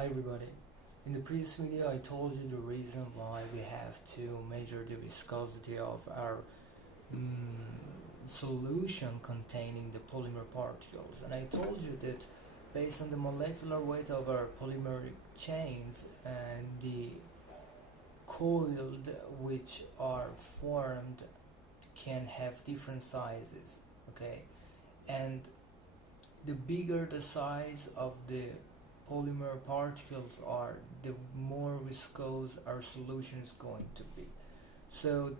Hi everybody. In the previous video I told you the reason why we have to measure the viscosity of our solution containing the polymer particles, and I told you that based on the molecular weight of our polymeric chains and the coiled which are formed can have different sizes, okay, and the bigger the size of the polymer particles are, the more viscose our solution is going to be. So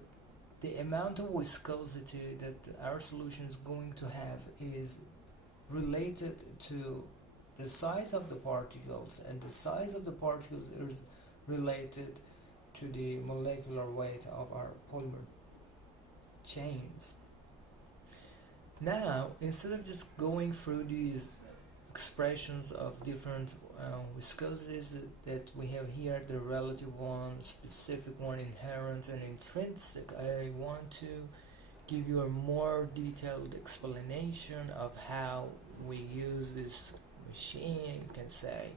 the amount of viscosity that our solution is going to have is related to the size of the particles, and the size of the particles is related to the molecular weight of our polymer chains. Now, instead of just going through these expressions of different viscosities that we have here, the relative one, specific one, inherent and intrinsic, I want to give you a more detailed explanation of how we use this machine, you can say,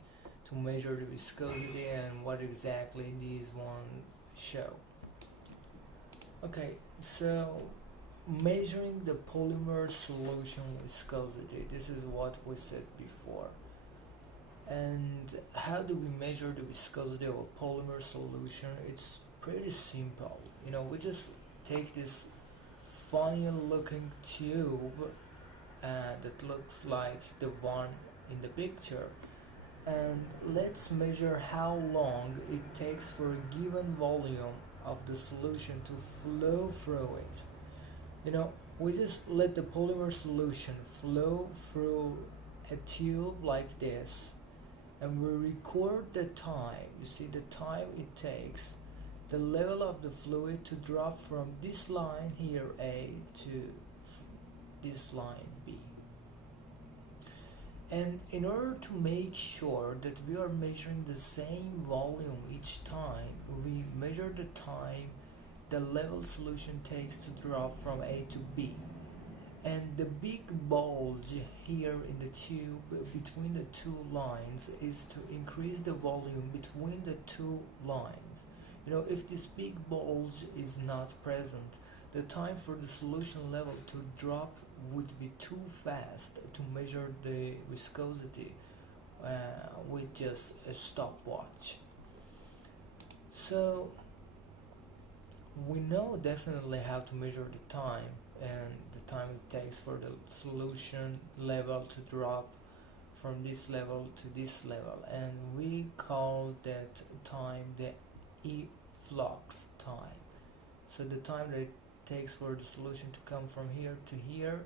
to measure the viscosity and what exactly these ones show. Okay, so measuring the polymer solution viscosity, this is what we said before. And how do we measure the viscosity of a polymer solution? It's pretty simple. We just take this funny looking tube that looks like the one in the picture, and let's measure how long it takes for a given volume of the solution to flow through it. We just let the polymer solution flow through a tube like this, and we record the time. You see the time it takes the level of the fluid to drop from this line here A to this line B. And in order to make sure that we are measuring the same volume each time, we measure the time the level solution takes to drop from A to B. And the big bulge here in the tube between the two lines is to increase the volume between the two lines. If this big bulge is not present, the time for the solution level to drop would be too fast to measure the viscosity with just a stopwatch. So we know definitely how to measure the time and the time it takes for the solution level to drop from this level to this level, and we call that time the efflux time. So the time that it takes for the solution to come from here to here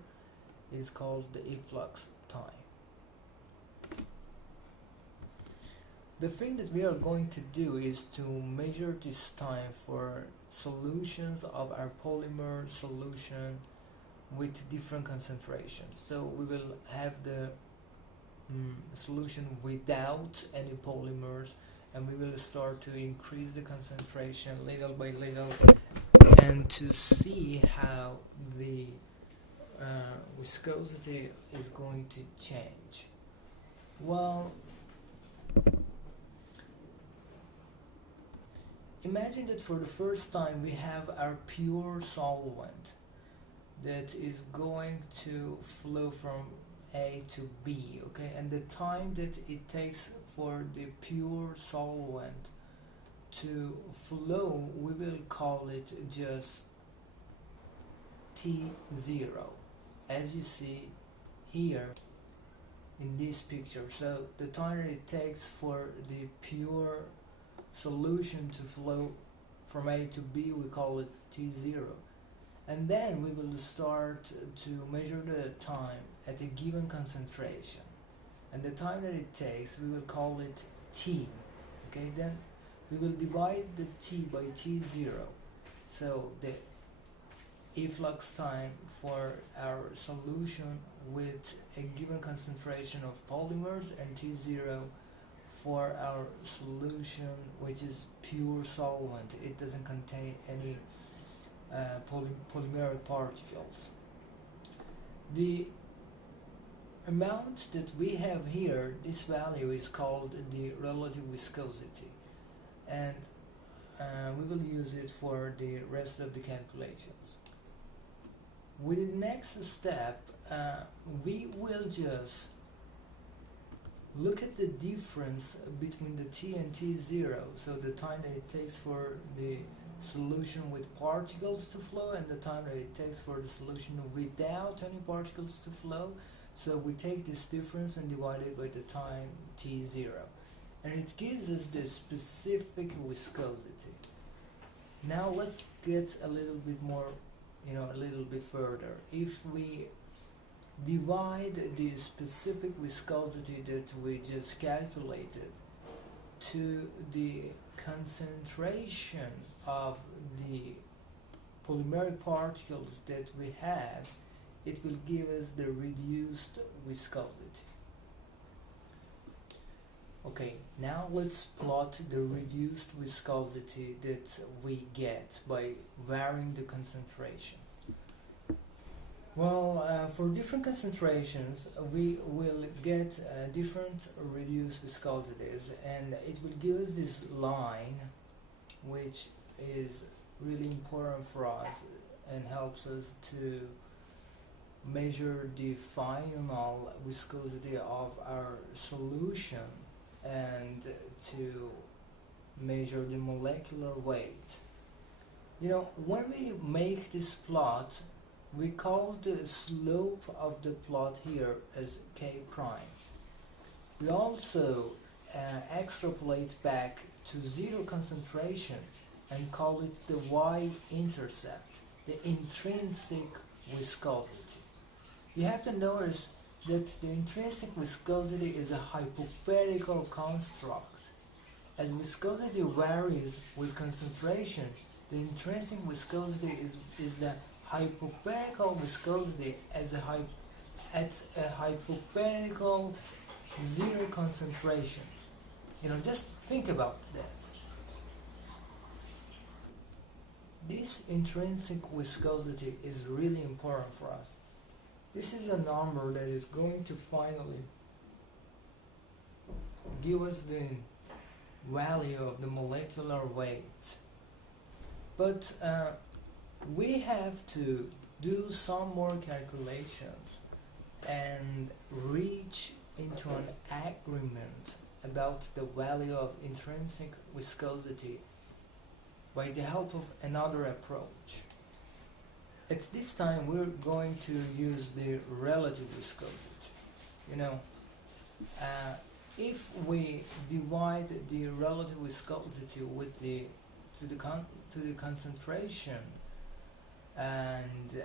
is called the efflux time. The thing that we are going to do is to measure this time for solutions of our polymer solution with different concentrations. So we will have the solution without any polymers, and we will start to increase the concentration little by little, and to see how the viscosity is going to change. Well, imagine that for the first time we have our pure solvent that is going to flow from A to B, okay, and the time that it takes for the pure solvent to flow, we will call it just T0, as you see here in this picture. So the time that it takes for the pure solution to flow from A to B, we call it T0. And then we will start to measure the time at a given concentration, and the time that it takes, we will call it T. Okay, then we will divide the T by T0. So the efflux time for our solution with a given concentration of polymers, and T0 for our solution which is pure solvent. It doesn't contain any polymeric particles. The amount that we have here, this value is called the relative viscosity, and we will use it for the rest of the calculations. With the next step, we will just look at the difference between the t and t0, so the time that it takes for the solution with particles to flow and the time that it takes for the solution without any particles to flow. So we take this difference and divide it by the time t0, and it gives us the specific viscosity. Now let's get a little bit more, a little bit further. If we divide the specific viscosity that we just calculated to the concentration of the polymeric particles that we have, it will give us the reduced viscosity. Okay, now let's plot the reduced viscosity that we get by varying the concentrations. Well, for different concentrations, we will get different reduced viscosities, and it will give us this line, which is really important for us and helps us to measure the final viscosity of our solution and to measure the molecular weight. When we make this plot, we call the slope of the plot here as K prime. We also extrapolate back to zero concentration and call it the y-intercept, the intrinsic viscosity. You have to notice that the intrinsic viscosity is a hypothetical construct. As viscosity varies with concentration, the intrinsic viscosity is the hypothetical viscosity at a hypothetical zero concentration. Just think about that. This intrinsic viscosity is really important for us. This is a number that is going to finally give us the value of the molecular weight. But we have to do some more calculations and reach into an agreement about the value of intrinsic viscosity by the help of another approach. At this time, we're going to use the relative viscosity. If we divide the relative viscosity with to the concentration, and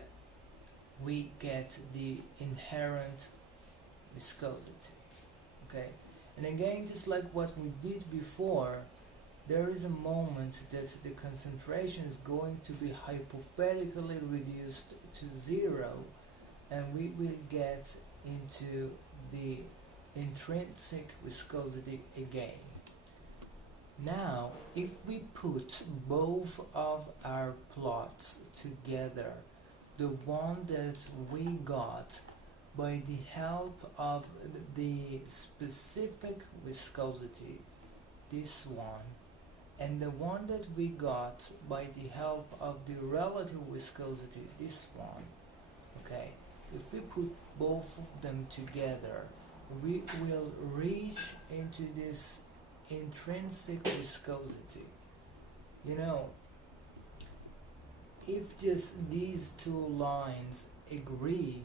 we get the inherent viscosity. Okay, and again, just like what we did before, there is a moment that the concentration is going to be hypothetically reduced to zero, and we will get into the intrinsic viscosity again. Now, if we put both of our plots together, the one that we got by the help of the specific viscosity, this one, and the one that we got by the help of the relative viscosity, this one, okay, if we put both of them together, we will reach into this intrinsic viscosity. If just these two lines agree,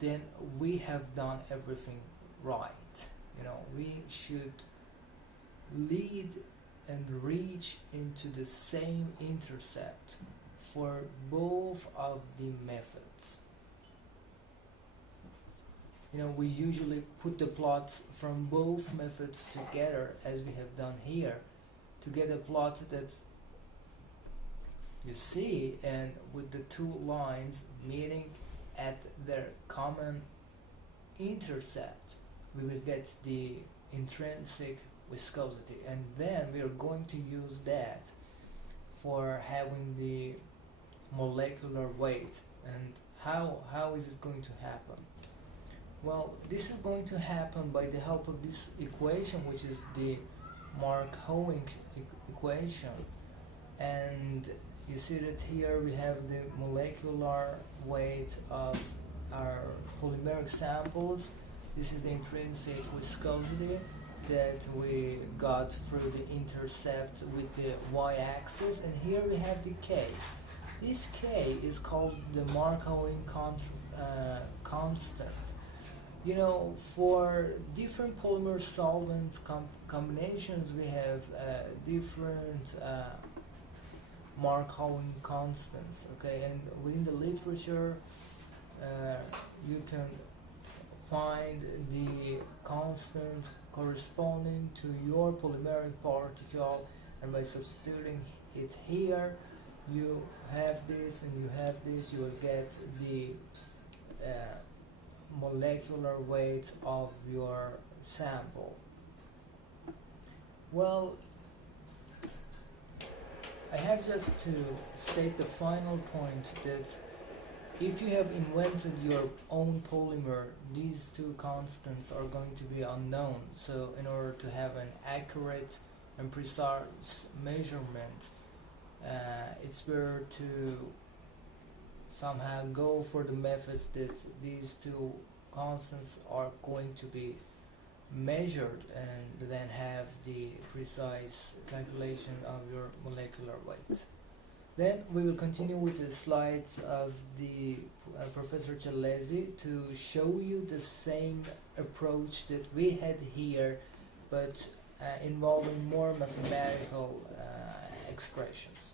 then we have done everything right. We should lead and reach into the same intercept for both of the methods. We usually put the plots from both methods together, as we have done here, to get a plot that you see, and with the two lines meeting at their common intercept, we will get the intrinsic viscosity, and then we are going to use that for having the molecular weight. And how is it going to happen? Well, this is going to happen by the help of this equation, which is the Mark-Hoek equation. And you see that here we have the molecular weight of our polymeric samples. This is the intrinsic viscosity that we got through the intercept with the y-axis, and here we have the K. This K is called the Mark-Hoek constant. You know, for different polymer solvent combinations, we have different Mark-Hoek constants. Okay, and within the literature, you can find the constant corresponding to your polymeric particle, and by substituting it here, you have this and you have this, you will get the molecular weight of your sample. Well, I have just to state the final point that if you have invented your own polymer, these two constants are going to be unknown. So in order to have an accurate and precise measurement, it's better to somehow go for the methods that these two constants are going to be measured, and then have the precise calculation of your molecular weight. Then we will continue with the slides of the Professor Chalesi to show you the same approach that we had here, but involving more mathematical expressions.